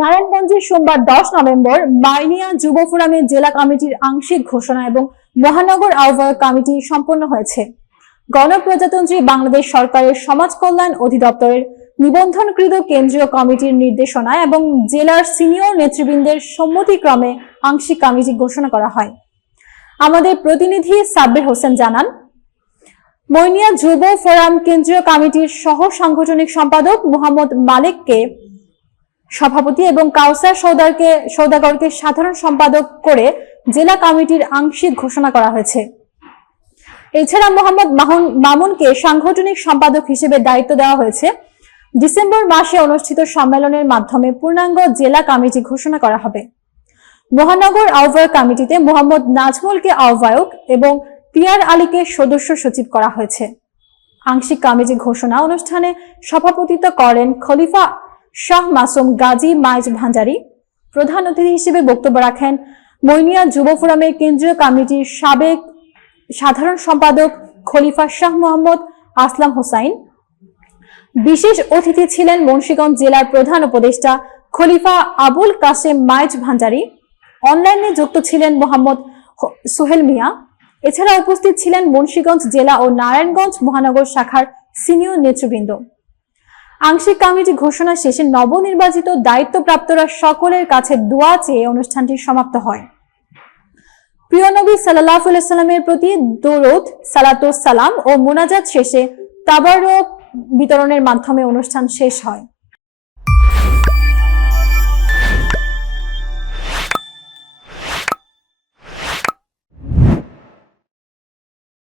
নারায়ণগঞ্জে সোমবার 10 নভেম্বর মাইনিয়া যুব ফোরামের জেলা কমিটির আংশিক ঘোষণা এবং মহানগর আহ্বায়ক কমিটি সম্পন্ন হয়েছে। গণপ্রজাতন্ত্রী বাংলাদেশ সরকারের সমাজ কল্যাণ অধিদপ্তরের নিবন্ধনকৃত কেন্দ্রীয় কমিটির নির্দেশনায় এবং জেলার সিনিয়র নেতৃবৃন্দের সম্মতিক্রমে আংশিক কমিটি ঘোষণা করা হয়। আমাদের প্রতিনিধি সাব্বির হোসেন জানান, মইনিয়া যুব ফোরাম কেন্দ্রীয় কমিটির সহ সাংগঠনিক সম্পাদক মোহাম্মদ মালিককে সভাপতি এবং কাউসার সৌদাগরকে সাধারণ সম্পাদক করে জেলা কমিটির আংশিক ঘোষণা করা হয়েছে। এছাড়া মোহাম্মদ মামুনকে সাংগঠনিক সম্পাদক হিসেবে দায়িত্ব দেওয়া হয়েছে। ডিসেম্বর মাসে অনুষ্ঠিত সম্মেলনের মাধ্যমে পূর্ণাঙ্গ জেলা কমিটি ঘোষণা করা হবে। মহানগর আহ্বায়ক কমিটিতে মোহাম্মদ নাজমুলকে আহ্বায়ক এবং পিয়ার আলীকে সদস্য সচিব করা হয়েছে। আংশিক কমিটি ঘোষণা অনুষ্ঠানে সভাপতিত্ব করেন খলিফা শাহ মাসুম গাজী মাইজ ভান্ডারী। প্রধান অতিথি হিসেবে বক্তব্য রাখেন মইনিয়া যুব ফোরামের কেন্দ্রীয় কমিটির সাবেক সাধারণ সম্পাদক খলিফা শাহ মোহাম্মদ আসলাম হোসাইন। বিশেষ অতিথি ছিলেন মুন্সিগঞ্জ জেলার প্রধান উপদেষ্টা খলিফা আবুল কাসেম মাইজ ভান্ডারী। অনলাইনে যুক্ত ছিলেন মোহাম্মদ সোহেল মিয়া। এছাড়া উপস্থিত ছিলেন মুন্সিগঞ্জ জেলা ও নারায়ণগঞ্জ মহানগর শাখার সিনিয়র নেতৃবৃন্দ। আংশিক কমিটি ঘোষণা শেষে নবনির্বাচিত দায়িত্বপ্রাপ্তরা সকলের কাছে দোয়া চেয়ে অনুষ্ঠানটি সমাপ্ত হয়। প্রিয় নবী সাল্লাল্লাহু আলাইহি সাল্লামের প্রতি দরুদ সালাতুস সালাম ও মুনাজাত শেষে তাবারক বিতরণের মাধ্যমে অনুষ্ঠান শেষ হয়।